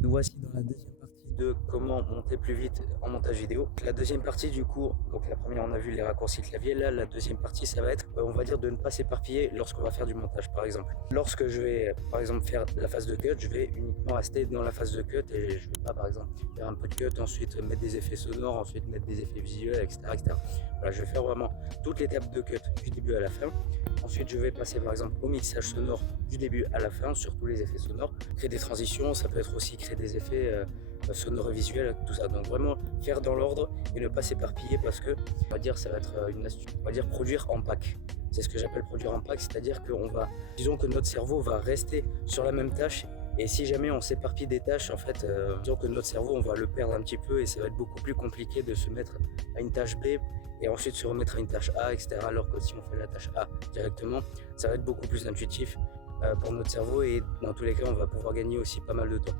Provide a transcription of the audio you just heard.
Nous voici dans la deuxième partie de comment monter plus vite en montage vidéo. La deuxième partie du coup, donc la première on a vu les raccourcis clavier, là la deuxième partie ça va être, on va dire de ne pas s'éparpiller lorsqu'on va faire du montage par exemple. Lorsque je vais par exemple faire la phase de cut, je vais uniquement rester dans la phase de cut et je vais pas par exemple faire un peu de cut, ensuite mettre des effets sonores, ensuite mettre des effets visuels, etc. Voilà, je vais faire vraiment toutes l'étape de cut du début à la fin. Ensuite, je vais passer par exemple au mixage sonore du début à la fin sur tous les effets sonores, créer des transitions, ça peut être aussi créer des effets sonores et visuels, tout ça. Donc vraiment faire dans l'ordre et ne pas s'éparpiller parce que, on va dire, ça va être une astuce, on va dire produire en pack. C'est ce que j'appelle produire en pack, c'est-à-dire que disons que notre cerveau va rester sur la même tâche. Et si jamais on s'éparpille des tâches, en fait, disons que notre cerveau, on va le perdre un petit peu et ça va être beaucoup plus compliqué de se mettre à une tâche B et ensuite se remettre à une tâche A, etc. Alors que si on fait la tâche A directement, ça va être beaucoup plus intuitif pour notre cerveau et dans tous les cas, on va pouvoir gagner aussi pas mal de temps.